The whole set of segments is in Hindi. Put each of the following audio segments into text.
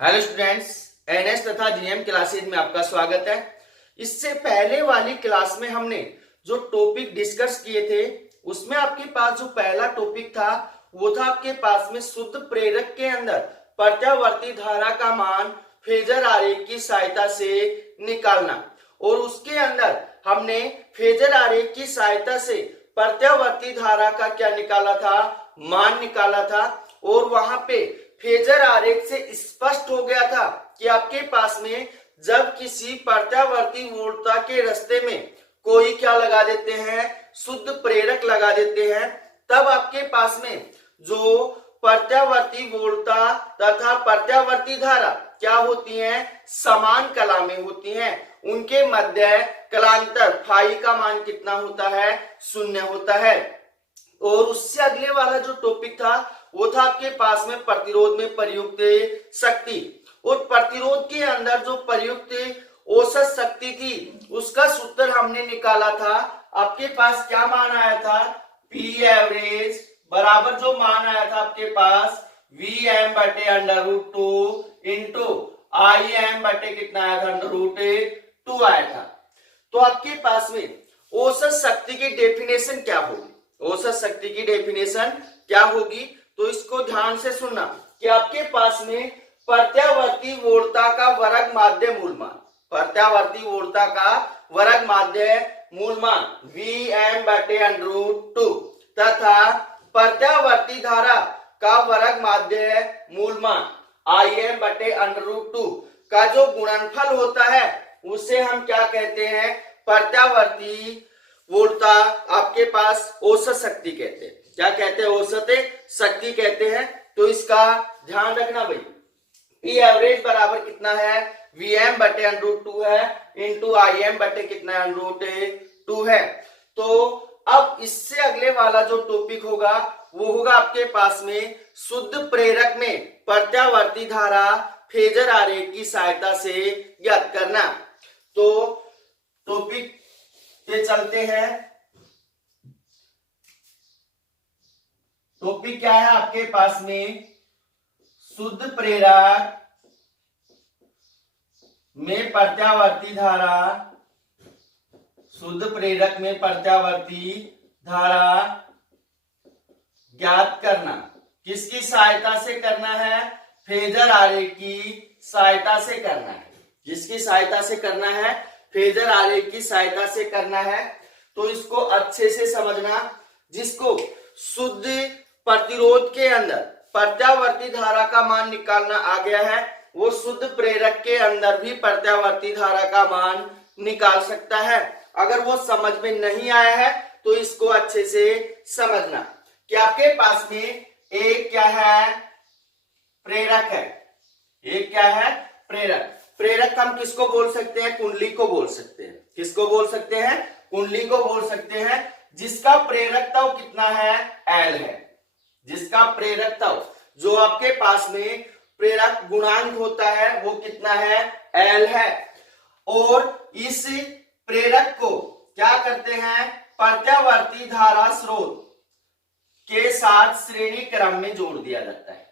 हेलो स्टूडेंट्स, एनएस तथा जीएम क्लासेज में आपका स्वागत है। इससे पहले वाली क्लास में हमने जो टॉपिक डिस्कस किए थे उसमें आपके पास जो पहला टॉपिक था वो था आपके पास में शुद्ध प्रेरक के अंदर प्रत्यावर्ती धारा का मान फेजर आरेख की सहायता से निकालना। और उसके अंदर हमने फेजर आरेख की सहायता से प्रत्यावर्ती धारा का क्या निकाला था, मान निकाला था। और वहां पे फेजर आरेख से स्पष्ट हो गया था कि आपके पास में जब किसी प्रत्यावर्ती मूलता के रास्ते में कोई क्या लगा देते हैं, शुद्ध प्रेरक लगा देते हैं, तब आपके पास में जो प्रत्यावर्ती मूलता तथा प्रत्यावर्ती धारा क्या होती हैं, समान कला में होती हैं। उनके मध्य कलांतर फाई का मान कितना होता है, 0 होता है। और उससे अगले वाला जो टॉपिक था वो था आपके पास में प्रतिरोध में प्रयुक्त शक्ति। और प्रतिरोध के अंदर जो प्रयुक्त औसत शक्ति थी उसका सूत्र हमने निकाला था। आपके पास क्या मान आया था, पी एवरेज बराबर जो मान आया था आपके पास Vm/√2 इंटू Im कितना आया था, √2 आया था। तो आपके पास में औसत शक्ति की डेफिनेशन क्या होगी, औसत शक्ति की डेफिनेशन क्या होगी, तो इसको ध्यान से सुनना कि आपके पास में प्रत्यावर्ती वोल्टता का वर्ग माध्य मूलमान, प्रत्यावर्ती वोल्टता का वर्ग माध्य मूलमान Vm/√2 तथा प्रत्यावर्ती धारा का वर्ग माध्य मूलमान Im/√2 का जो गुणनफल होता है उसे हम क्या कहते हैं, प्रत्यावर्ती वोल्टता आपके पास औसत शक्ति कहते हैं। क्या कहते हैं, औसत शक्ति कहते हैं। तो इसका ध्यान रखना भाई, पी एवरेज बराबर कितना है, Vm/√2 है इंटू Im कितना है, √2 है। तो अब इससे अगले वाला जो टॉपिक होगा वो होगा आपके पास में शुद्ध प्रेरक में प्रत्यावर्ती धारा फेजर आरेख की सहायता से ज्ञात करना। तो टॉपिक पे चलते हैं। टॉपिक क्या है आपके पास में, शुद्ध प्रेरक में प्रत्यावर्ती धारा, शुद्ध प्रेरक में प्रत्यावर्ती धारा ज्ञात करना। किसकी सहायता से करना है, फेजर आरेख की सहायता से करना है। किसकी सहायता से करना है, फेजर आरेख की सहायता से करना है। तो इसको अच्छे से समझना। जिसको शुद्ध प्रतिरोध के अंदर प्रत्यावर्ती धारा का मान निकालना आ गया है वो शुद्ध प्रेरक के अंदर भी प्रत्यावर्ती धारा का मान निकाल सकता है। अगर वो समझ में नहीं आया है तो इसको अच्छे से समझना कि आपके पास में एक क्या है, प्रेरक है। एक क्या है, प्रेरक। प्रेरक हम किसको बोल सकते हैं, कुंडली को बोल सकते हैं। किसको बोल सकते हैं, कुंडली को बोल सकते हैं। जिसका प्रेरक तव कितना है, L है। जिसका प्रेरक तव जो आपके पास में प्रेरक गुणांक होता है वो कितना है, L है। और इस प्रेरक को क्या करते हैं, प्रत्यावर्ती धारा स्रोत के साथ श्रेणी क्रम में जोड़ दिया जाता है।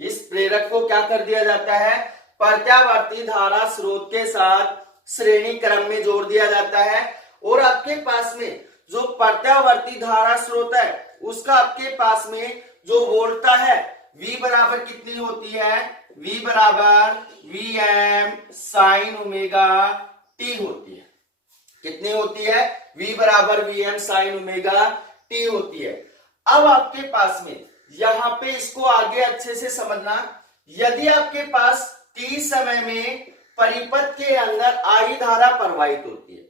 इस प्रेरक को क्या कर दिया जाता है, प्रत्यावर्ती धारा स्रोत के साथ श्रेणी क्रम में जोड़ दिया जाता है। और आपके पास में जो प्रत्यावर्ती धारा स्रोत है उसका आपके पास में जो वोल्टता है V बराबर कितनी होती है, V बराबर Vm sin ओमेगा t होती है। कितनी होती है, V बराबर Vm sin ओमेगा t होती है। अब आपके पास में यहां पे इसको आगे अच्छे से समझना। यदि आपके पास t समय में परिपथ के अंदर I धारा प्रवाहित होती है,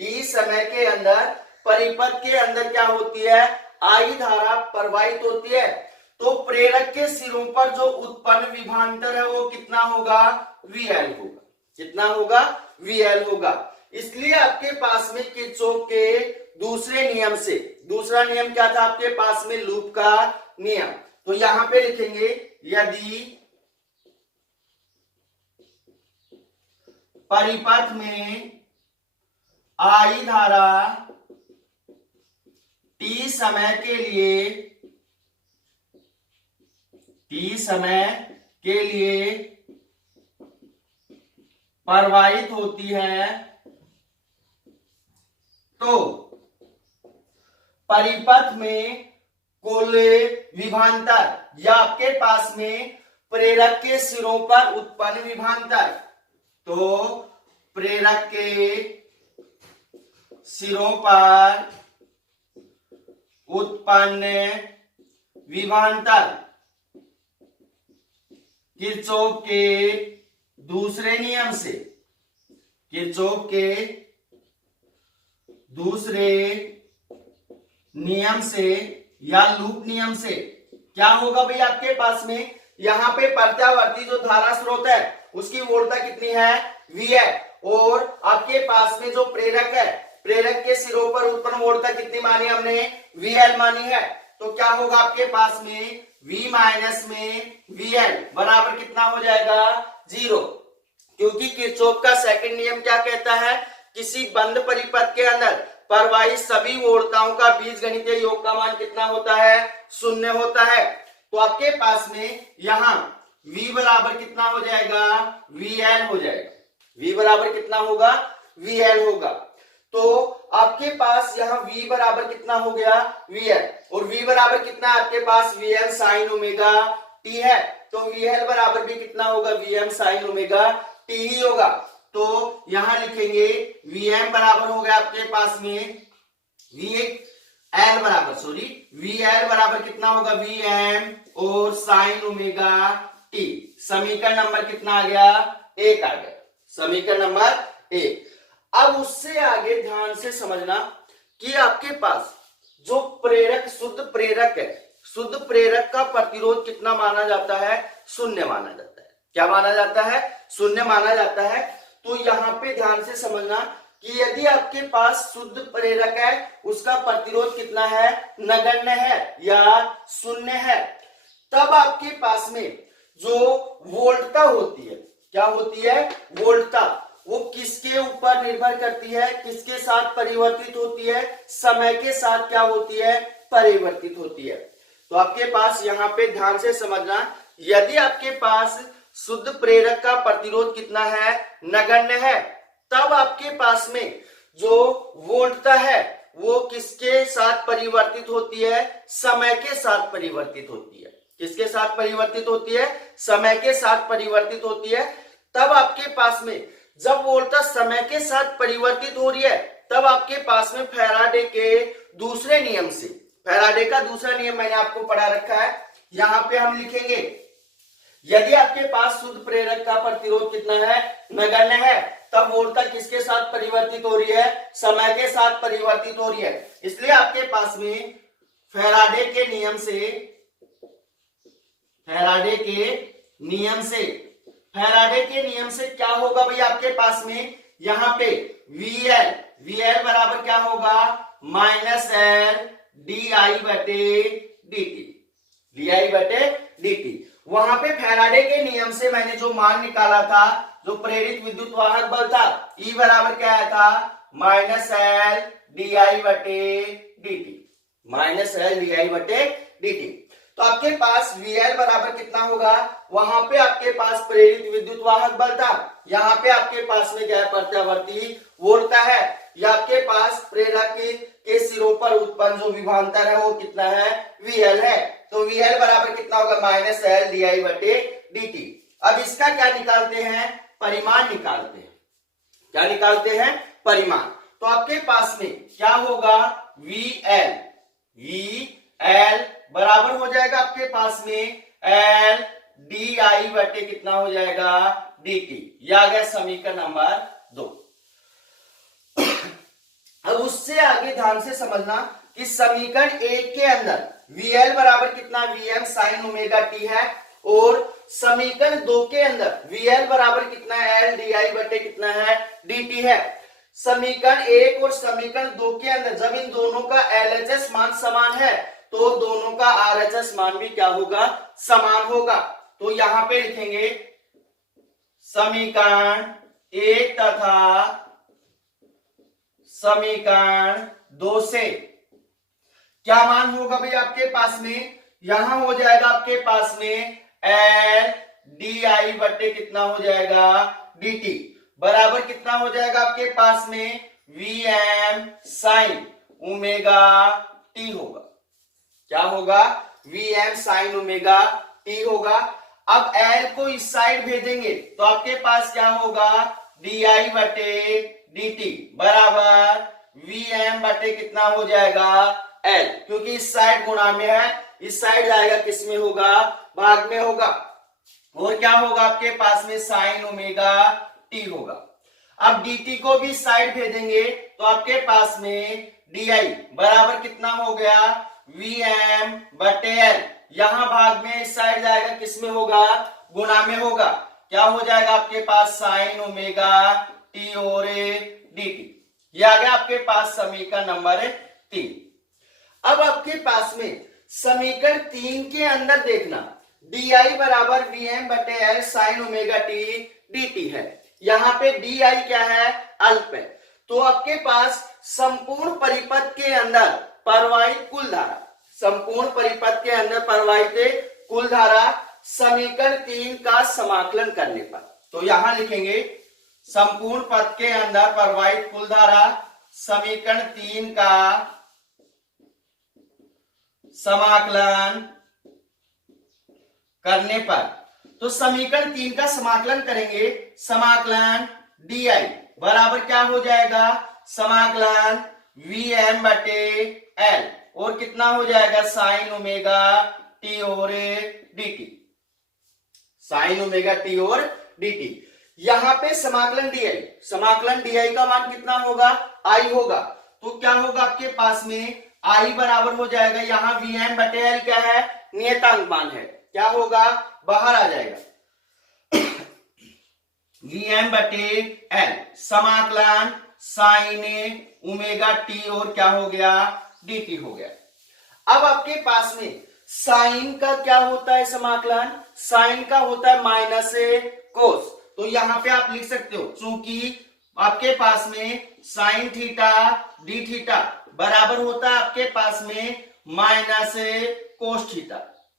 t समय के अंदर परिपथ के अंदर क्या होती है, I धारा प्रवाहित होती है, तो प्रेरक के सिरों पर जो उत्पन्न विभवांतर है वो कितना होगा, VL होगा। कितना होगा, VL होगा। इसलिए आपके पास में किरचॉफ के दूसरे नियम से, दूसरा नियम क्या था आपके पास में, लूप का नियम। तो यहां पे लिखेंगे यदि परिपथ में I धारा t समय के लिए, t समय के लिए प्रवाहित होती है तो परिपथ में कुल विभवांतर या आपके पास में प्रेरक के सिरों पर उत्पन्न विभवांतर, तो प्रेरक के सिरों पर उत्पन्न विभवांतर किरचॉफ के दूसरे नियम से, किरचॉफ के दूसरे नियम से या लूप नियम से क्या होगा भाई, आपके पास में यहां पे प्रत्यावर्ती जो धारा स्रोत है उसकी वोल्टता कितनी है, V है, और आपके पास में जो प्रेरक है, प्रेरक के सिरों पर उत्पन्न वोल्टता कितनी मानी हमने, VL मानी है। तो क्या होगा आपके पास में V माइनस में VL बराबर कितना हो जाएगा, 0, क्योंकि किरचॉफ का सेकंड नियम क्या कहता है, किसी बंद परिपथ के अंदर प्रवाहित सभी वोल्टताओं का बीजगणितीय योग का मान कितना होता है, 0 होता है। तो आपके पास में यहां V बराबर कितना हो जाएगा, VL हो जाएगा। V बराबर कितना होगा, VL होगा। तो आपके पास यहाँ V बराबर कितना हो गया, VL, और V बराबर कितना आपके पास, VM साइन ओमेगा t है। तो VL बराबर भी कितना होगा, VM साइन ओमेगा t ही होगा। तो यहां लिखेंगे Vm बराबर हो गया आपके पास में VL बराबर कितना होगा, Vm और साइन ओमेगा t। समीकरण नंबर कितना आ गया, 1 आ गया, समीकरण नंबर 1। अब उससे आगे ध्यान से समझना कि आपके पास जो प्रेरक, शुद्ध प्रेरक है, शुद्ध प्रेरक का प्रतिरोध कितना माना जाता है, 0 माना जाता है। क्या माना जाता है, 0 माना जाता है। तो यहां पे ध्यान से समझना कि यदि आपके पास शुद्ध प्रेरक है उसका प्रतिरोध कितना है, नगण्य है या 0 है, तब आपके पास में जो वोल्टता होती है, क्या होती है, वोल्टता, वो किसके ऊपर निर्भर करती है, किसके साथ परिवर्तित होती है, समय के साथ क्या होती है, परिवर्तित होती है। तो आपके पास यहाँ पे ध्यान से समझना, यदि आपके पास शुद्ध प्रेरक का प्रतिरोध कितना है, नगण्य है, तब आपके पास में जो वोल्टता है वो किसके साथ परिवर्तित होती है, समय के साथ परिवर्तित होती है। किसके साथ परिवर्तित होती है, समय के साथ परिवर्तित होती है। तब आपके पास में जब वोल्टता समय के साथ परिवर्तित हो रही है, तब आपके पास में फैराडे के दूसरे नियम से, फैराडे का दूसरा नियम मैंने आपको पढ़ा रखा है, यहां पे हम लिखेंगे यदि आपके पास शुद्ध प्रेरक का प्रतिरोध कितना है, नगण्य है, तब वोल्टता किसके साथ परिवर्तित हो रही है, समय के साथ परिवर्तित हो रही है। इसलिए आपके पास में फैराडे के नियम से, फैराडे के नियम से क्या होगा भाई, आपके पास में यहां पे VL बराबर क्या होगा, -L DI/dt। वहां पे फैराडे के नियम से मैंने जो मान निकाला था, जो प्रेरित विद्युत वाहक बल था, E बराबर क्या आया था, -L DI/dt। तो आपके पास VL बराबर कितना होगा, वहां पे आपके पास प्रेरित विद्युत वाहक बल था, यहाँ पे आपके पास में क्या है, प्रत्यावर्ती वोल्टता है, या आपके पास प्रेरक के सिरों पर उत्पन्न जो विभवांतर है वो कितना है, VL है। तो VL बराबर कितना होगा, -L DI/dt। अब इसका क्या निकालते हैं, परिमाण निकालते हैं। क्या निकालते हैं, परिमाण। तो आपके पास में क्या होगा, VL बराबर हो जाएगा आपके पास में L DI/ कितना हो जाएगा, dt। यह आ गया समीकरण नंबर 2। अब उससे आगे ध्यान से समझना कि समीकरण 1 के अंदर VL बराबर कितना, VM साइन ओमेगा t है, और समीकरण 2 के अंदर VL बराबर कितना है, L DI/ कितना है, dt है। समीकरण 1 और समीकरण 2 के अंदर जब इन दोनों का LHS मान समान है, तो दोनों का RHS मान भी क्या होगा, समान होगा। तो यहां पे लिखेंगे समीकरण 1 तथा समीकरण 2 से क्या मान होगा भाई आपके पास में, यहां हो जाएगा आपके पास में L DI/कितना हो जाएगा, dt बराबर कितना हो जाएगा आपके पास में Vm साइन ओमेगा टी होगा। क्या होगा? Vm साइन ओमेगा टी होगा। अब L को इस साइड भेजेंगे तो आपके पास क्या होगा? di बटे dt बराबर Vm बटे कितना हो जाएगा? L, क्योंकि इस साइड गुणा में है, इस साइड जाएगा किस में होगा? भाग में होगा। और क्या होगा आपके पास में? साइन ओमेगा टी होगा। अब dt को भी साइड भेजेंगे तो आपके पास में di बराबर कितना हो गया? Vm बटे L, यहां भाग में इस साइड जाएगा किस में होगा? गुणा में होगा। क्या हो जाएगा आपके पास? साइन ओमेगा टी और dt। ये आ गया आपके पास समीकरण नंबर 3। अब आपके पास में समीकरण 3 के अंदर देखना, di बराबर Vm बटे L sign omega T dt है। यहां पे di क्या है? अल्प है। तो आपके पास संपूर्ण परिपथ के अंदर प्रवाहित कुल धारा, संपूर्ण परिपथ के अंदर प्रवाहित कुल धारा समीकरण 3 का समाकलन करने पर, तो यहां लिखेंगे संपूर्ण पथ के अंदर प्रवाहित कुल धारा समीकरण 3 का समाकलन करने पर, तो समीकरण 3 का समाकलन करेंगे। समाकलन di बराबर क्या हो जाएगा? समाकलन Vm बटे L और कितना हो जाएगा? साइन ओमेगा टी और dt, साइन ओमेगा टी और dt। यहां पे समाकलन di का मान कितना होगा? I होगा। तो क्या होगा आपके पास में? I बराबर हो जाएगा, यहां Vm बटे L क्या है? नियतांक मान है। क्या होगा? बाहर आ जाएगा Vm बटे L समाकलन साइन ओमेगा टी और क्या हो गया? dt हो गया। अब आपके पास में साइन का क्या होता है? समाकलन साइन का होता है माइनस कोस। तो यहां पे आप लिख सकते हो, चूंकि आपके पास में साइन थीटा डी थीटा बराबर होता है आपके पास में माइनस कोस थीटा।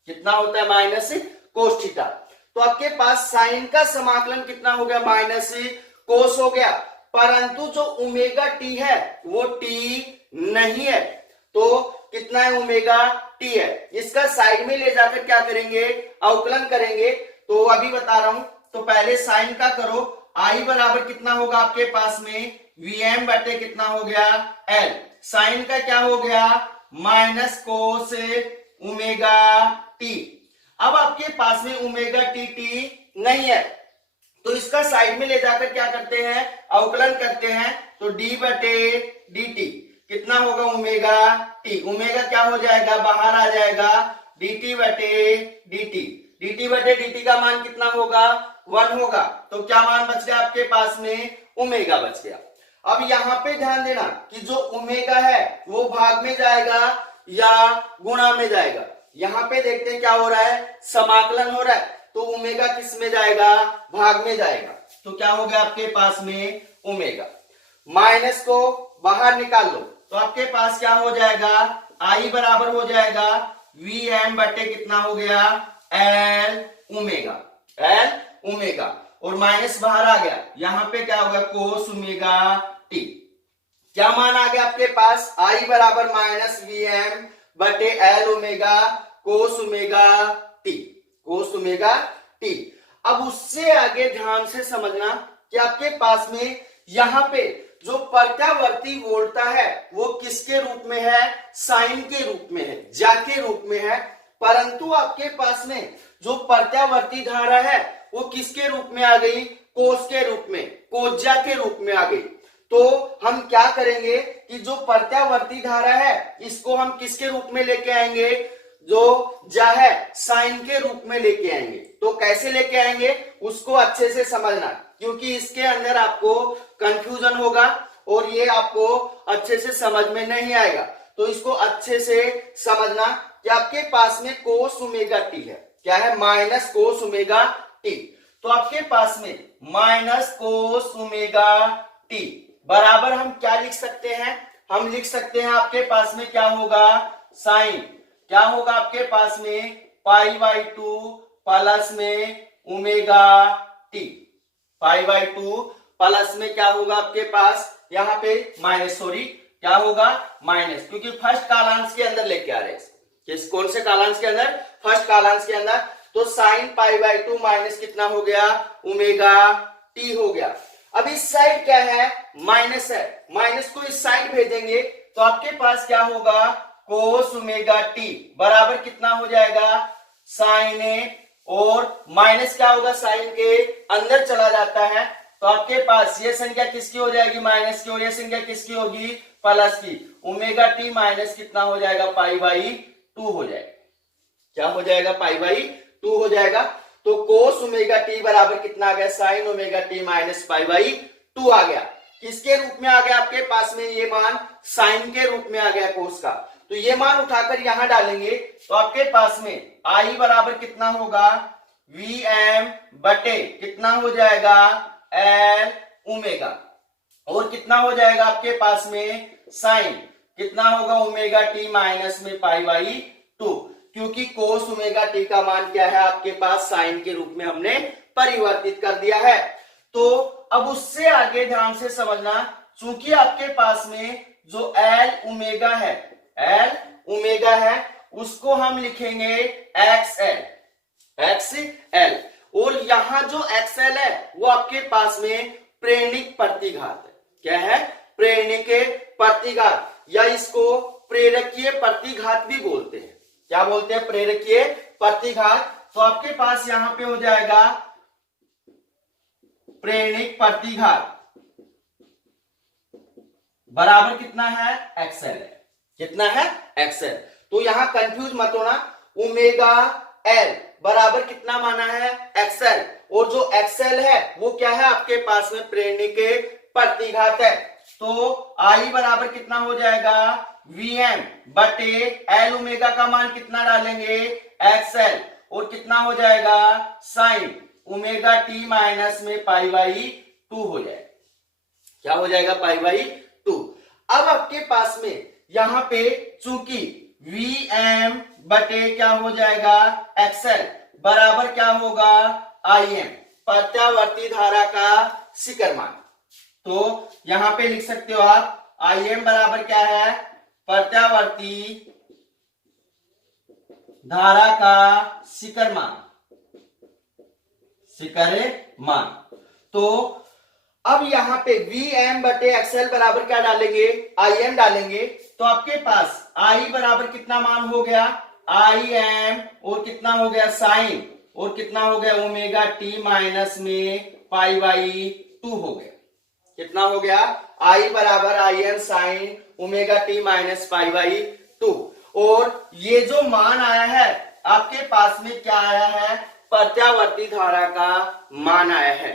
कितना होता है? Minus cos theta. तो आपके पास साइन का समाकलन कितना हो गया? माइनस कोस हो गया। परंतु जो ओमेगा टी है वो टी नहीं है, तो कितना है? ओमेगा टी है। इसका साइड में ले जाकर क्या करेंगे? अवकलन करेंगे। तो अभी बता रहा हूं, तो पहले साइन का करो। आई बराबर कितना होगा आपके पास में? Vm बटे कितना हो गया? L। साइन का क्या हो गया? Minus cos omega T. अब आपके पास में ओमेगा टी नहीं है, तो इसका साइड में ले जाकर क्या करते हैं? अवकलन करते हैं। तो d बटे dt कितना होगा? Omega T. ओमेगा क्या हो जाएगा? बाहर आ जाएगा। dt बटे dt का मान कितना होगा? 1 होगा। तो क्या मान बच गया आपके पास में? ओमेगा बच गया। अब यहां पे ध्यान देना कि जो ओमेगा है वो भाग में जाएगा या गुणा में जाएगा। यहां पे देखते हैं क्या हो रहा है? समाकलन हो रहा है, तो ओमेगा किस में जाएगा? भाग में जाएगा। तो क्या हो गया आपके पास में? ओमेगा। माइनस को बाहर निकाल लो तो आपके पास क्या हो जाएगा? आई बराबर हो जाएगा Vm बटे कितना हो गया? L ओमेगा और माइनस बाहर आ गया। यहां पे क्या होगा? कोस ओमेगा टी। क्या मान आ गया आपके पास? I बराबर माइनस Vm बटे L ओमेगा कोस ओमेगा टी। अब उससे आगे ध्यान से समझना कि आपके पास में यहां पे जो प्रत्यावर्ती वोल्टा है वो किसके रूप में है? साइन के रूप में है, जा के रूप में है। परंतु आपके पास में जो प्रत्यावर्ती धारा है वो किसके रूप में आ गई? कोस के रूप में, कोज्जा के रूप में आ गई। तो हम क्या करेंगे कि जो प्रत्यावर्ती धारा है इसको हम किसके रूप में लेके आएंगे? जो जा है साइन के रूप में लेके आएंगे। तो कैसे लेके आएंगे उसको अच्छे से समझना, क्योंकि इसके अंदर आपको कंफ्यूजन होगा और ये आपको अच्छे से समझ में नहीं आएगा। तो इसको अच्छे से समझना कि आपके पास में कोस ओमेगा टी है। क्या है? Minus cos omega T. तो आपके पास में माइनस कोस ओमेगा टी बराबर हम क्या लिख सकते हैं? हम लिख सकते हैं आपके पास में क्या होगा? साइन क्या होगा आपके पास में? पाई बाई 2 प्लस में omega T, pi by 2 plus में क्या होगा आपके पास यहाँ पे माइनस, सॉरी क्या होगा माइनस, क्योंकि फर्स्ट कालांश के अंदर लेके आ रहे हैं। किस कौन से कालांश के अंदर? फर्स्ट कालांश के अंदर। तो साइन पाई बाई 2 माइनस कितना हो गया? ओमेगा टी हो गया। अब इस साइड क्या है? माइनस है, माइनस को इस साइड भेजेंगे तो आपके पास क्या होगा? कोस ओमेगा टी बराबर कितना हो जाएगा? साइन ए, और माइनस क्या होगा? साइन के अंदर चला जाता है तो आपके पास ये संख्या किसकी हो जाएगी? माइनस की, और ये संख्या किसकी होगी? प्लस की। ओमेगा टी माइनस कितना हो जाएगा? पाई बाई 2 हो जाएगा। क्या हो जाएगा? पाई बाई 2 हो जाएगा। तो कोस ओमेगा टी बराबर कितना आ गया? Sign omega T minus pi by 2 आ गया। किसके रूप में आ गया आपके पास में? ये मान साइन के रूप में आ गया कोस का। तो ये मान उठाकर यहां डालेंगे तो आपके पास में आई बराबर कितना होगा? वी एम बटे कितना हो जाएगा? एल ओमेगा, और कितना हो जाएगा आपके पास में? साइन कितना होगा? ओमेगा टी माइनस में पाई बाई 2, क्योंकि कोस ओमेगा टी का मान क्या है आपके पास? साइन के रूप में हमने परिवर्तित कर दिया है। तो अब उससे आगे ध्यान से समझना, चूंकि आपके पास में जो एल ओमेगा है, एल ओमेगा है, उसको हम लिखेंगे एक्सएल, एक्सएल, और यहां जो एक्सएल है वो आपके पास में प्रेरणिक प्रतिघात है। क्या है? प्रेरणिक प्रतिघात, या इसको प्रेरकीय प्रतिघात भी बोलते हैं। क्या बोलते हैं? प्रेरकीय प्रतिघात। तो आपके पास यहां पे हो जाएगा प्रेरणिक प्रतिघात बराबर कितना है? एक्सएल है। कितना है? एक्सएल। तो यहां कंफ्यूज मत होना, ओमेगा एल बराबर कितना माना है? एक्सएल, और जो एक्सएल है वो क्या है आपके पास में? प्रेरणिक प्रतिघात है। तो आई बराबर कितना हो जाएगा? वीएम बटे एल ओमेगा का मान कितना डालेंगे? एक्सएल, और कितना हो जाएगा? साइन ओमेगा टी माइनस में पाई बाई 2 हो जाएगा। क्या हो जाएगा? Pi by 2। अब आपके पास में यहां पे चूंकि वीएम बटे क्या हो जाएगा? एक्सएल बराबर क्या होगा? आईएम, प्रत्यावर्ती धारा का शिखर मान। तो यहां पे लिख सकते हो आप आईएम बराबर क्या है? प्रत्यावर्ती धारा का शिखर मान, शिखर मान। तो अब यहां पे Vm बटे एक्सएल बराबर क्या डालेंगे? Im डालेंगे। तो आपके पास I बराबर कितना मान हो गया? Im, और कितना हो गया? साइन, और कितना हो गया? ओमेगा टी माइनस में पाई बाई 2 हो गया। कितना हो गया? I बराबर Im sign omega T minus pi by 2, और ये जो मान आया है आपके पास में क्या आया है? प्रत्यावर्ती धारा का मान आया है।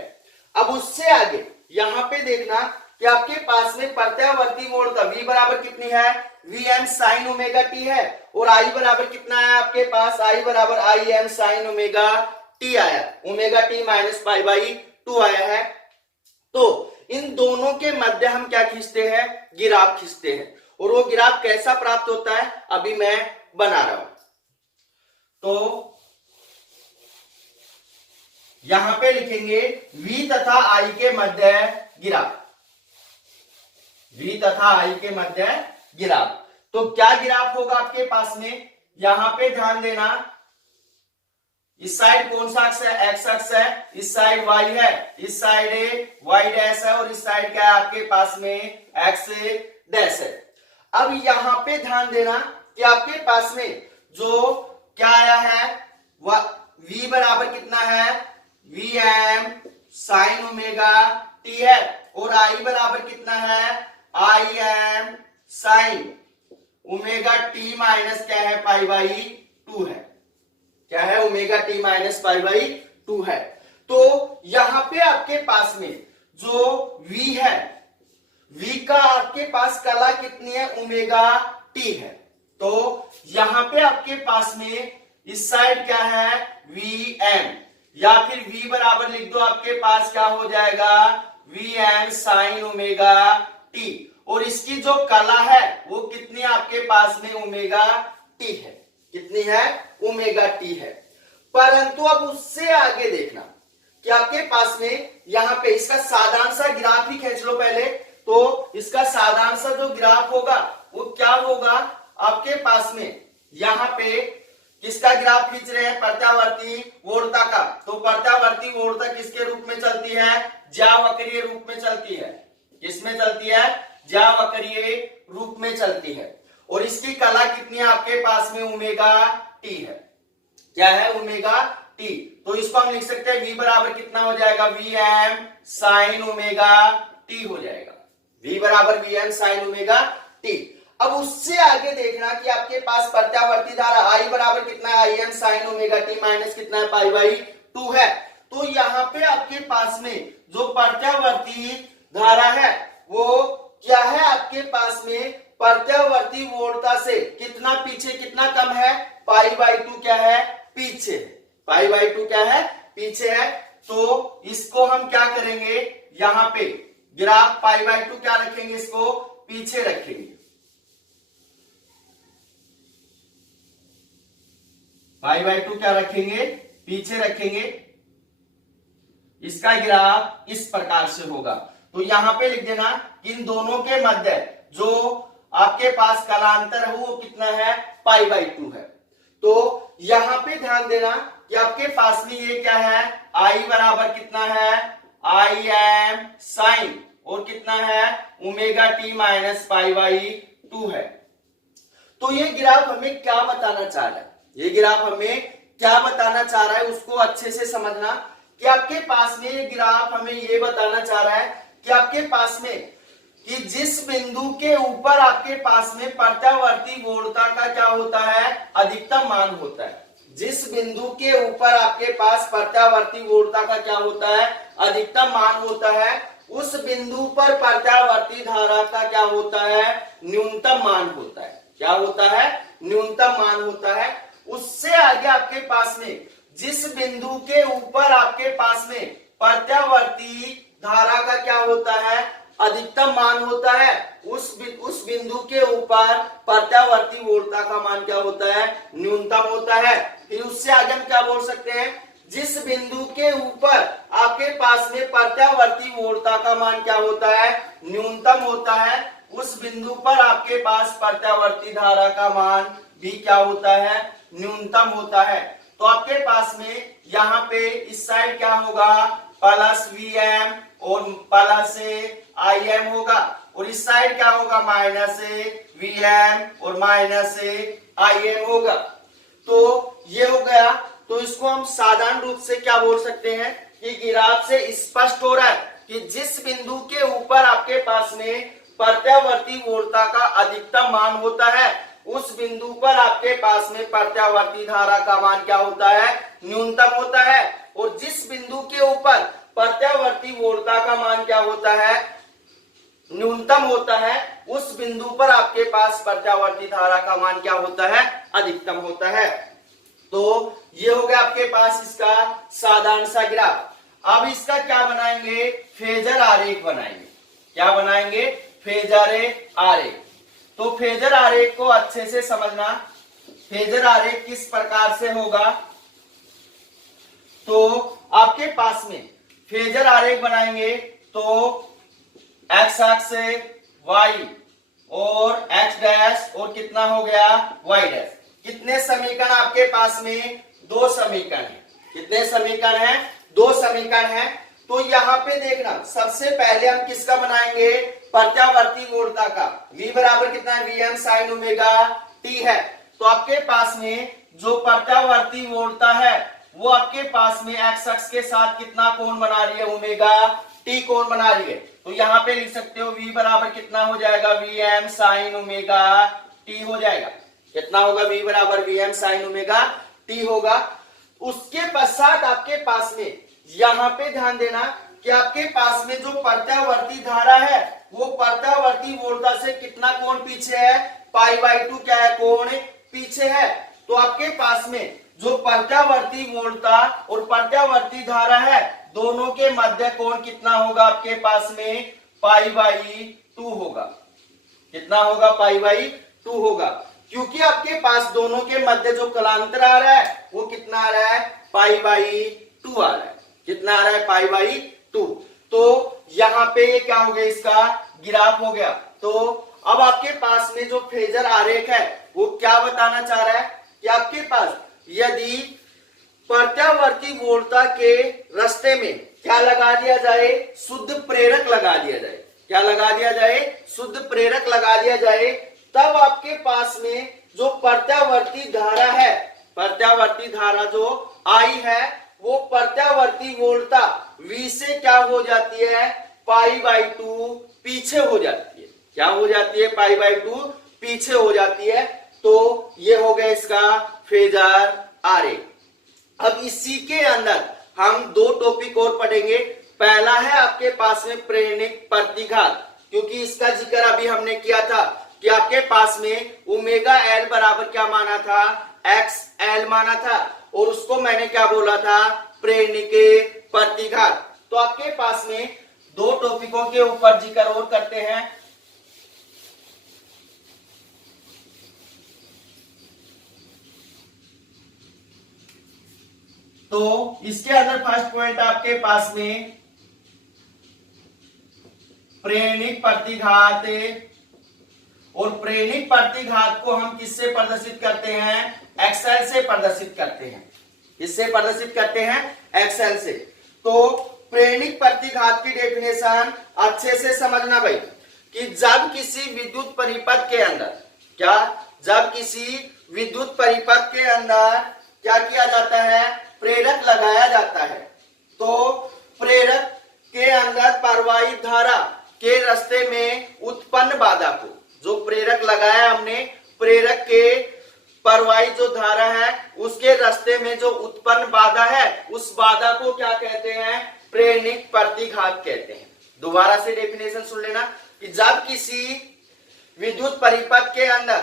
अब उससे आगे यहां पे देखना कि आपके पास में प्रत्यावर्ती मोड़ का V बराबर कितनी है? Vm साइन ओमेगा टी है, और I बराबर कितना है आपके पास? I बराबर Im साइन ओमेगा टी आया, omega T minus pi by 2 आया है। तो इन दोनों के मध्य हम क्या खींचते हैं? ग्राफ खींचते हैं, और वो ग्राफ कैसा प्राप्त होता है अभी मैं बना रहा हूं। तो यहां पे लिखेंगे V तथा I के मध्य ग्राफ, V तथा I के मध्य ग्राफ। तो क्या ग्राफ होगा आपके पास में? यहां पे ध्यान देना, इस साइड कौन सा अक्ष है? एक्स अक्ष है, इस साइड y है, इस साइड y डैश है, और इस साइड क्या है आपके पास में? x डैश है। अब यहां पे ध्यान देना कि आपके पास में जो क्या आया है? V बराबर कितना है? Vm साइन ओमेगा टी है, और I बराबर कितना है? Im sign omega T minus क्या है? पाई बाई 2 है। क्या है? Omega T minus pi by 2 है। तो यहां पे आपके पास में जो V है, V का आपके पास कला कितनी है? ओमेगा टी है। तो यहां पे आपके पास में इस साइड क्या है? Vm, या फिर V बराबर लिख दो आपके पास क्या हो जाएगा? Vm साइन ओमेगा टी, और इसकी जो कला है वो कितनी है आपके पास में? ओमेगा टी है। कितनी है? ओमेगा टी है। परंतु अब उससे आगे देखना कि आपके पास में यहाँ पे इसका साधारण सा ग्राफ ही खींच लो पहले। तो इसका साधारण सा जो ग्राफ होगा वो क्या होगा आपके पास में, यहाँ पे किसका ग्राफ खींच रहे हैं, प्रत्यावर्ती वोरता का। तो प्रत्यावर्ती वोरता किसके रूप में चलती है, ज्यावक्रीय रूप में चलती है। किसमें चलती है, ज्यावक्रीय रूप में चलती है। और इसकी कला कितनी है आपके पास में, ओमेगा टी है। क्या है, ओमेगा टी। तो इसको हम लिख सकते हैं v बराबर कितना हो जाएगा, V M sine omega T हो जाएगा। v बराबर V M sine omega T. अब उससे आगे देखना कि आपके पास प्रत्यावर्ती धारा I बराबर कितना है, I am sine omega T minus कितना है, पाई बाई 2 है। तो यहाँ पे आपके पास में जो प्रत्यावर्ती धारा है वो क्या है, आपके पास में प्रत्यावर्ती वोरता से कितना पीछे, कितना कम है, पाई बाई 2 क्या है, पीछे। पाई बाई 2 क्या है, पीछे है। तो इसको हम क्या करेंगे, यहां पे ग्राफ पाई बाई 2 क्या रखेंगे, इसको पीछे रखेंगे। पाई बाई 2 क्या रखेंगे, पीछे रखेंगे। इसका ग्राफ इस प्रकार से होगा। तो यहां पे लिख देना कि इन दोनों के मध्य जो आपके पास कलांतर है वो कितना है, पाई बाई 2 है। तो यहां पे ध्यान देना कि आपके पास में ये क्या है, आई बराबर कितना है, आई एम साइन और कितना है, omega T minus pi by 2 है। तो ये ग्राफ हमें क्या बताना चाह रहा है, ये ग्राफ हमें क्या बताना चाह रहा है उसको अच्छे से समझना कि आपके पास में ये ग्राफ हमें ये बताना चाह रहा है कि आपके पास में कि जिस बिंदु के ऊपर आपके पास में प्रत्यावर्ती वोरता का क्या होता है, अधिकतम मान होता है। जिस बिंदु के ऊपर आपके पास प्रत्यावर्ती वोरता का क्या होता है, अधिकतम मान होता है, उस बिंदु पर प्रत्यावर्ती धारा का क्या होता है, न्यूनतम मान होता है। क्या होता है, न्यूनतम मान होता है। उससे आगे आपके पास में जिस बिंदु के ऊपर आपके पास में प्रत्यावर्ती धारा का क्या होता है, अधिकतम मान होता है, उस बिंदु के ऊपर प्रत्यावर्ती वोरता का मान क्या होता है, न्यूनतम होता है। फिर उससे आगे हम क्या बोल सकते हैं, जिस बिंदु के ऊपर आपके पास में प्रत्यावर्ती वोरता का मान क्या होता है, न्यूनतम होता है, उस बिंदु पर आपके पास प्रत्यावर्ती धारा का मान भी क्या होता है, न्यूनतम होता है। तो आपके पास में यहाँ पे इस साइड क्या होगा, प्लस वी एम और प्लस आई एम होगा, और इस साइड क्या होगा, माइनस वी एम और माइनस आई एम होगा। तो ये हो गया। तो इसको हम साधारण रूप से क्या बोल सकते हैं कि ग्राफ से स्पष्ट हो रहा है कि जिस बिंदु के ऊपर आपके पास में प्रत्यावर्ती वोरता का अधिकतम मान होता है, उस बिंदु पर आपके पास में प्रत्यावर्ती धारा का मान क्या होता है, न्यूनतम होता है। और जिस बिंदु के ऊपर प्रत्यावर्ती वोरता का मान क्या होता है, न्यूनतम होता है, उस बिंदु पर आपके पास प्रत्यावर्ती धारा का मान क्या होता है, अधिकतम होता है। तो ये हो गया आपके पास इसका साधारण सा ग्राफ। अब इसका क्या बनाएंगे, फेजर आरेख बनाएंगे। क्या बनाएंगे, फेजर आरेख। तो फेजर आरेख को अच्छे से समझना, फेजर आरेख किस प्रकार से होगा। तो आपके पास में फेजर आरेख बनाएंगे तो एक्स अक्ष वाई और एक्स डैश और कितना हो गया, वाई डैश। कितने समीकरण आपके पास में, 2 समीकरण है। कितने समीकरण है, 2 समीकरण है। तो यहाँ पे देखना, सबसे पहले हम किसका बनाएंगे, प्रत्यावर्ती वोरता का। v बराबर कितना है, V M sine omega T है। तो आपके पास में जो प्रत्यावर्ती वोरता है वो आपके पास में एक्स अक्ष के साथ कितना कोण बना रही है, ओमेगा टी कोण बना रही है। तो यहाँ पे लिख सकते हो v बराबर कितना हो जाएगा, V M sine omega T हो जाएगा। कितना होगा, v बराबर V M sine omega T होगा। उसके पश्चात आपके पास में यहाँ पे ध्यान देना कि आपके पास में जो प्रत्यावर्ती धारा है वो प्रत्यावर्ती वोरता से कितना कोण पीछे है, पाई बाई 2 क्या है, कोण पीछे है। तो आपके पास में जो प्रत्यावर्ती वोरता और प्रत्यावर्ती धारा है दोनों के मध्य कोण कितना होगा, आपके पास में पाई बाई 2 होगा। कितना होगा, पाई बाई 2 होगा, क्योंकि आपके पास दोनों के मध्य जो कलांतर आ रहा है वो कितना आ रहा है, पाई बाई 2 आ रहा है। कितना आ रहा है, पाई बाई 2। तो यहाँ पे ये क्या हो गया, इसका ग्राफ हो गया। तो अब आपके पास में जो फेजर आरेख है वो क्या बताना चाह रहा है कि आपके पास यदि प्रत्यावर्ती वोल्टता के रास्ते में क्या लगा दिया जाए, शुद्ध प्रेरक लगा दिया जाए, क्या लगा दिया जाए, शुद्ध प्रेरक लगा दिया जाए, तब आपके पास में जो प्रत्यावर्ती धारा है, प्रत्यावर्ती धारा जो आई है वो प्रत्यावर्ती वोल्टता V से क्या हो जाती है, पाई बाई 2 पीछे हो जाती है। क्या हो जाती है, पाई बाई 2 पीछे हो जाती है। तो ये हो गया इसका फेजर आरेख। अब इसी के अंदर हम दो टॉपिक और पढ़ेंगे। पहला है आपके पास में प्रेरणिक प्रतिघात, क्योंकि इसका जिक्र अभी हमने किया था कि आपके पास में ओमेगा एल बराबर क्या माना था, एक्स एल माना था, और उसको मैंने क्या बोला था, प्रेरणिक प्रतिघात। तो आपके पास में दो टॉपिकों के ऊपर जिक्र और करते हैं। तो इसके अंदर फर्स्ट पॉइंट आपके पास में प्रेरणिक प्रतिघात, और प्रेरणिक प्रतिघात को हम किससे प्रदर्शित करते हैं, एक्सएल से प्रदर्शित करते हैं। किससे प्रदर्शित करते हैं, एक्सएल से। तो प्रेरणिक प्रतिघात की डेफिनेशन अच्छे से समझना भाई, कि जब किसी विद्युत परिपथ के अंदर जब किसी विद्युत परिपथ के अंदर क्या किया जाता है, प्रेरक लगाया जाता है, तो प्रेरक के अंदर प्रवाहित धारा के रास्ते में उत्पन्न बाधा को, जो प्रेरक लगाया हमने, प्रेरक के प्रवाहित जो धारा है उसके रास्ते में जो उत्पन्न बाधा है, उस बाधा को क्या कहते हैं, प्रेरणिक प्रतिघात कहते हैं। दोबारा से डेफिनेशन सुन लेना, कि जब किसी विद्युत परिपथ के अंदर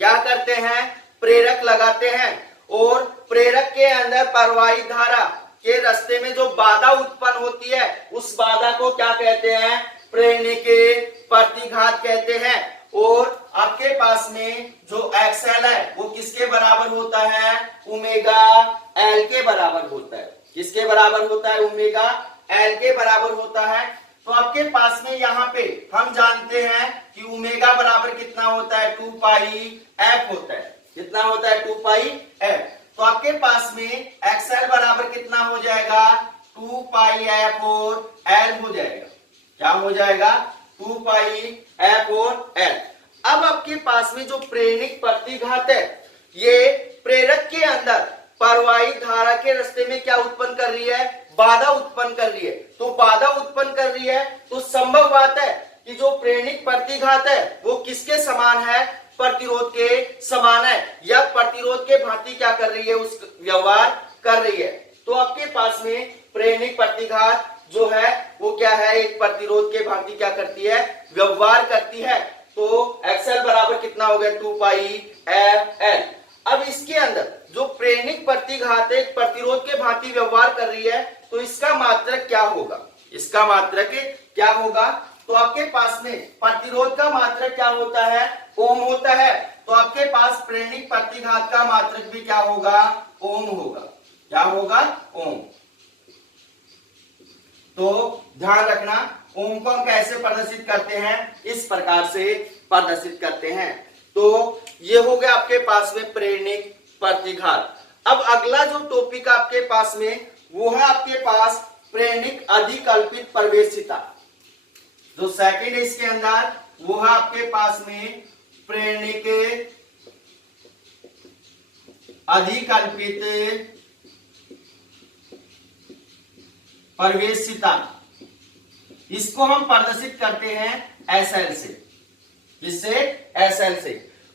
क्या करते हैं, प्रेरक लगाते हैं, और प्रेरक के अंदर प्रवाहित धारा के रास्ते में जो बाधा उत्पन्न होती है, उस बाधा को क्या कहते हैं, प्रेरणिक प्रतिघात कहते हैं। और आपके पास में जो एक्सएल है वो किसके बराबर होता है, ओमेगा एल के बराबर होता है। किसके बराबर होता है, ओमेगा एल के बराबर होता है। तो आपके पास में यहाँ पे हम जानते हैं कि ओमेगा बराबर कितना होता है, 2 पाई एफ होता है। कितना होता है, 2 पाई एफ। तो आपके पास में एक्सएल बराबर कितना हो जाएगा, 2 पाई एफ और एल हो जाएगा। क्या हो जाएगा, 2 पाई एफ और एल। अब आपके पास में जो प्रेरणिक प्रतिघात है, ये प्रेरक के अंदर प्रवाहित धारा के रास्ते में क्या उत्पन्न कर रही है, बाधा उत्पन्न कर रही है। तो बाधा उत्पन्न कर रही है तो संभव बात है कि जो प्रेरणिक प्रतिघात है वो किसके समान है, प्रतिरोध के समान है, या प्रतिरोध के भांति क्या कर रही है, उस व्यवहार कर रही है। तो आपके पास में प्रेरणिक प्रतिघात जो है वो क्या है, एक प्रतिरोध के भांति क्या करती है, व्यवहार करती है। तो एक्सएल बराबर कितना हो गया, 2 पाई एफ एल। अब इसके अंदर जो प्रेरणिक प्रतिघात एक प्रतिरोध के भांति व्यवहार कर रही है, तो इसका मात्रक क्या होगा, इसका मात्रक क्या होगा। तो आपके पास में प्रतिरोध का मात्रक क्या होता है, ओम होता है। तो आपके पास प्रेरणिक प्रतिघात का मात्रक भी क्या होगा, ओम होगा। क्या होगा, ओम। तो ध्यान रखना, ओम को हम कैसे प्रदर्शित करते हैं, इस प्रकार से प्रदर्शित करते हैं। तो ये हो गया आपके पास में प्रेरणिक प्रतिघात। अब अगला जो टॉपिक आपके पास में वो है आपके पास प्रेरणिक अधिकल्पित प्रवेशिता। जो सेकंड है इसके अंदर वो है आपके पास में प्रेरणिक अधिकल्पित प्रवेशिता। इसको हम प्रदर्शित करते हैं एसएल से। किससे, एसएल से।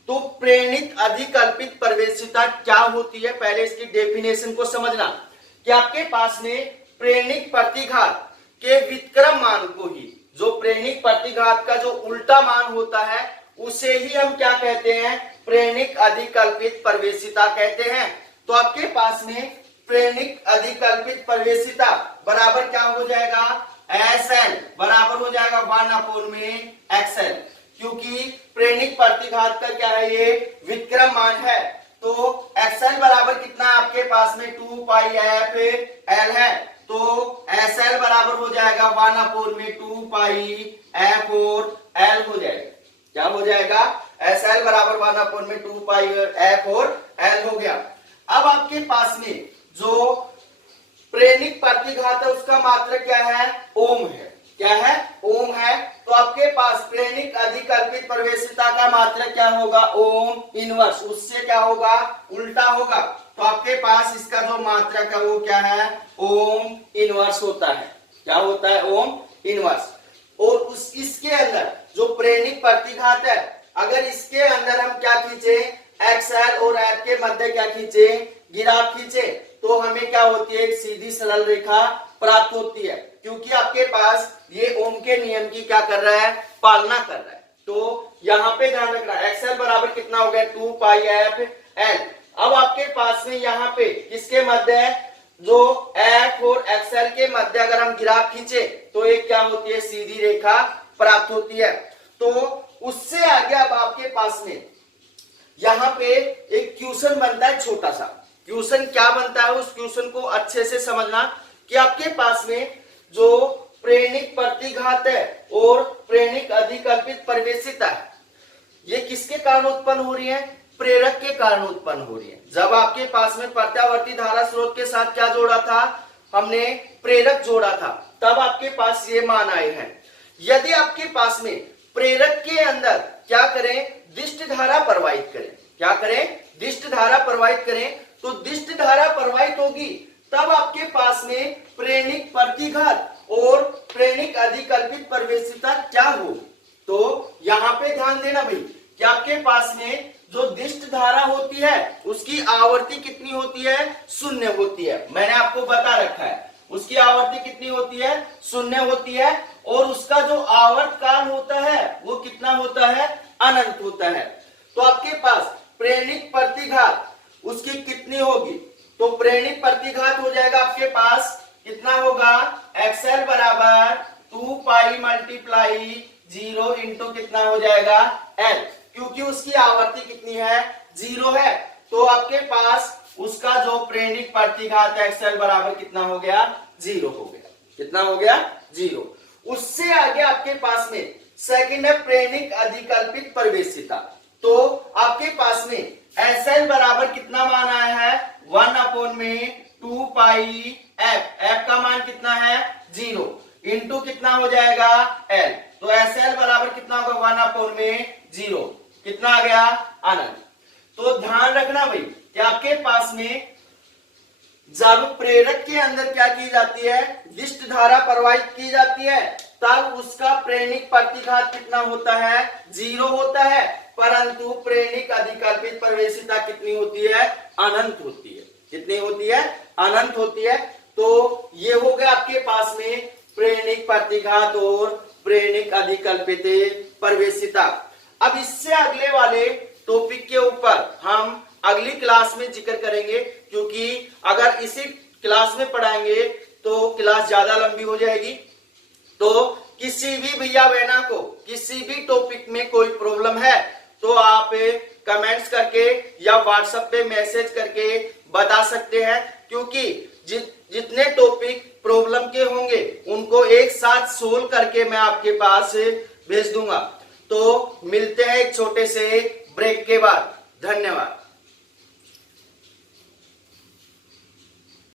तो प्रेरणिक अधिकल्पित प्रवेशिता क्या होती है, पहले इसकी डेफिनेशन को समझना, कि आपके पास में प्रेरणिक प्रतिघात के व्युत्क्रम मान को ही, जो प्रेरणिक प्रतिघात का जो उल्टा मान होता है उसे ही हम क्या कहते हैं, प्रेरणिक अधिकल्पित प्रवेशिता कहते हैं। तो आपके पास में प्रेरणिक अधिकल्पित प्रवेशिता बराबर क्या हो जाएगा, एसएल बराबर हो जाएगा 1/XL, क्योंकि प्रेरणिक प्रतिघात का क्या है, ये व्युत्क्रम मान है। तो एक्सएल बराबर कितना आपके पास में 2 पाई एफ एल है। तो SL बराबर हो जाएगा 1/2 पाई F और L हो जाएगा। क्या हो जाएगा? SL बराबर 1/2 पाई F और L हो गया। अब आपके पास में जो प्रेरिक प्रतिघात है उसका मात्रक क्या है? ओम है। क्या है? ओम है। तो आपके पास प्रेरिक अधिकल्पित प्रवेशिता का मात्रक क्या होगा? Ohm inverse. उससे क्या होगा? उल्टा होगा। तो आपके पास इसका जो मात्रक है वो क्या है? ओम इनवर्स होता है। क्या होता है? Ohm inverse. और इसके अंदर जो प्रेरिक प्रतिघात है, अगर इसके अंदर हम क्या खींचे? XL और F के मध्य क्या खींचे? ग्राफ खींचे, तो हमें क्या होती है? एक सीधी सरल रेखा प्राप्त होती है, क्योंकि आपके पास ये ओम के नियम की क्या कर रहा है? पालना कर रहा है। तो यहाँ पे ध्यान रखना, XL बराबर कितना हो गया? 2 पाई F L। अब आपके पास में यहाँ पे किसके मध्य है? जो F और XL के मध्य अगर हम ग्राफ खींचे तो एक क्या होती है? सीधी रेखा प्राप्त होती है। तो उससे आगे अब आपके पास में यहाँ पे एक क्वेश्चन बनता है, छोटा सा क्वेश्चन। क्या बनता है? उस क्वेश्चन को अच्छे से समझना कि आपके पास में जो प्रेरिक प्रतिघात है और प्रेरिक अधिकल्पित प्रवेशिता है, ये किसके कारण उत्पन्न हो रही है? प्रेरक के कारण उत्पन्न हो रही है। जब आपके पास में प्रत्यावर्ती धारा स्रोत के साथ क्या जोड़ा था? हमने प्रेरक जोड़ा था, तब आपके पास ये मान आए हैं। यदि आपके पास में प्रेरक के अंदर क्या करें? दिष्ट धारा प्रवाहित करें। क्या करें? दिष्ट धारा प्रवाहित करें, तो दिष्ट धारा प्रवाहित होगी, तब आपके पास में प्रेरिक प्रतिघात और प्रेरिक अधिकल्पित प्रवेशिता क्या हो? तो यहाँ पे ध्यान देना भाई कि आपके पास में जो दिष्ट धारा होती है उसकी आवर्ती कितनी होती है? 0 होती है। मैंने आपको बता रखा है उसकी आवर्ती कितनी होती है? 0 होती है। और उसका जो आवर्त काल होता है वो कितना होता है? अनंत होता है। तो आपके पास प्रेरिक प्रतिघात उसकी कितनी होगी? तो प्रेरिक प्रतिघात हो जाएगा आपके पास कितना होगा? XL बराबर 2 पाई मल्टीप्लाई 0 इंटू कितना हो जाएगा? L, क्योंकि उसकी आवर्ती कितनी है? 0 है। तो आपके पास उसका जो प्रेरिक प्रतिघात XL बराबर कितना हो गया? 0 हो गया। कितना हो गया? 0। उससे आगे आपके पास में सेकंड है प्रेरिक अधिकल्पित प्रवेशिता। तो आपके पास में SL बराबर कितना मान आया है? 1/2 पाई F का मान कितना है? 0 इंटू कितना हो जाएगा? L। तो SL बराबर कितना होगा? 1/0। कितना आ गया? अनंत। तो ध्यान रखना भाई कि आपके पास में जब प्रेरक के अंदर क्या की जाती है? दिष्ट धारा प्रवाहित की जाती है, तब उसका प्रेरिक प्रतिघात कितना होता है? 0 होता है। परंतु प्रेरिक अधिकल्पित प्रवेशिता कितनी होती है? अनंत होती है। कितनी होती है? अनंत होती है। तो ये हो गया आपके पास में प्रेरिक प्रतिघात और प्रेरिक अधिकल्पित प्रवेशिता। अब इससे अगले वाले टॉपिक के ऊपर हम अगली क्लास में जिक्र करेंगे, क्योंकि अगर इसी क्लास में पढ़ाएंगे तो क्लास ज्यादा लंबी हो जाएगी। तो किसी भी भैया बहना को किसी भी टॉपिक में कोई प्रॉब्लम है तो आप कमेंट्स करके या व्हाट्सएप पे मैसेज करके बता सकते हैं, क्योंकि जितने टॉपिक प्रॉब्लम के होंगे उनको एक साथ सोल्व करके मैं आपके पास भेज दूंगा। तो मिलते हैं एक छोटे से ब्रेक के बाद। धन्यवाद।